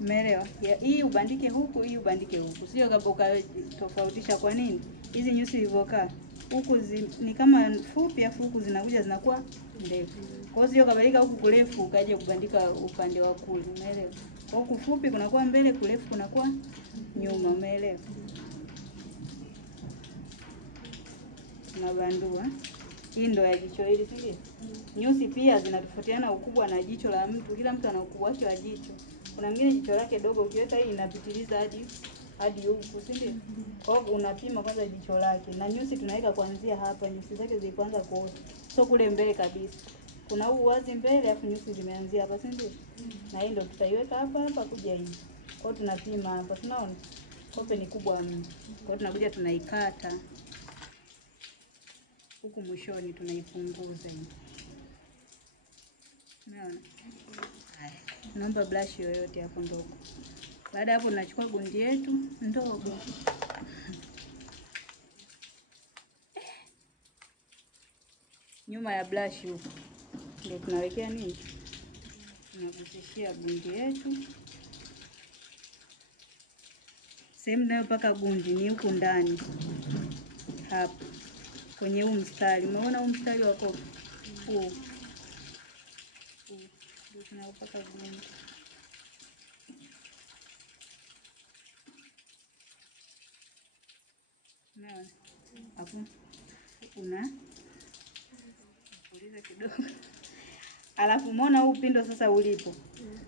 Umeelewa? Hii ubandike huku, hii ubandike huku. Sio kama ukatofautisha. Kwa nini? Hizi nyusi zilivyokaa huku ni kama fupi, afu huku zinakuja zinakuwa ndefu. Kwa hiyo sio kabadilika huku kurefu ukaje kubandika upande wa kule. Umeelewa? Kwa huku fupi kunakuwa mbele, kurefu kunakuwa nyuma. Umeelewa? Tunabandua. Hii ndo ya jicho hili, si ndio? Nyusi pia zinatofautiana ukubwa na jicho la mtu. Kila mtu ana ukubwa wake wa jicho. Kuna mwingine jicho lake dogo, ukiweka hii inapitiliza hadi huku, si ndio? Kwa hiyo unapima kwanza jicho lake. Na nyusi tunaweka kuanzia hapa, nyusi zake zilianza kuota. Sio kule mbele kabisa. Kuna huu wazi mbele afu nyusi zimeanzia hapa, si ndio? Na hii ndo tutaiweka hapa kuja hivi. Kwa hiyo tunapima hapa. Tunaona kope ni kubwa mno. Kwa hiyo tunakuja tunaikata. Huku mwishoni tunaipunguza hivi. Unaona? Haya. Naomba brush yoyote hapo ndogo. Baada hapo tunachukua gundi yetu ndogo. Nyuma ya brush huko ndio tunawekea nini? Tunagusishia gundi yetu. Sehemu ninayopaka gundi ni huku ndani. Hapa. Kwenye huu mstari. Umeona huu mstari wa kope? Huu. Ndio tunapaka gundi. Unaona? Hapo puliza kidogo. Alafu umeona huu upindo sasa ulipo.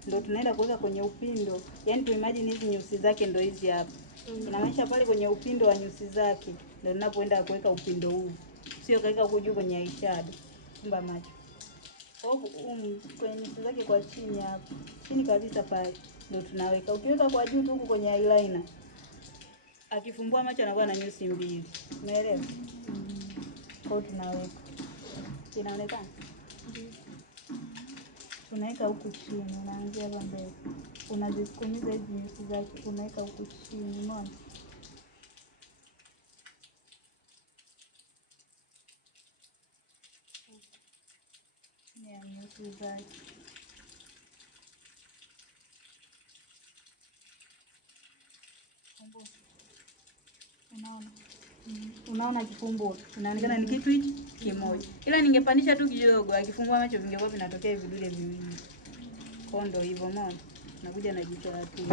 Ndio tunaenda kuweka kwenye upindo. Yaani tu imagine hizi nyusi zake ndio hizi hapa. Inamaanisha pale kwenye upindo wa nyusi zake ndio tunapoenda kuweka upindo huu. Sio kaweka huko juu kwenye eyeshadow. Fumba macho. Kwenye nyusi zake kwa chini hapa. Chini kabisa pale ndio tunaweka. Ukiweka kwa juu huku kwenye eyeliner, akifumbua macho anakuwa na nyusi mbili. Umeelewa? Kwa hiyo tunaweka. Inaonekana? Tunaweka huku chini, unaanzia hapa mbele. Unazisukumiza hizi nyusi zake, unaweka huku chini, umeona? Chini ya nyusi zake. Unaona? Unaona kifumbua? Inaonekana ni kitu hichi kimoja. Ila ningepandisha tu kidogo, akifungua macho vingekuwa vinatokea vidude viwili. Kondo hivyo, umeona? Nakuja na jicho la pili.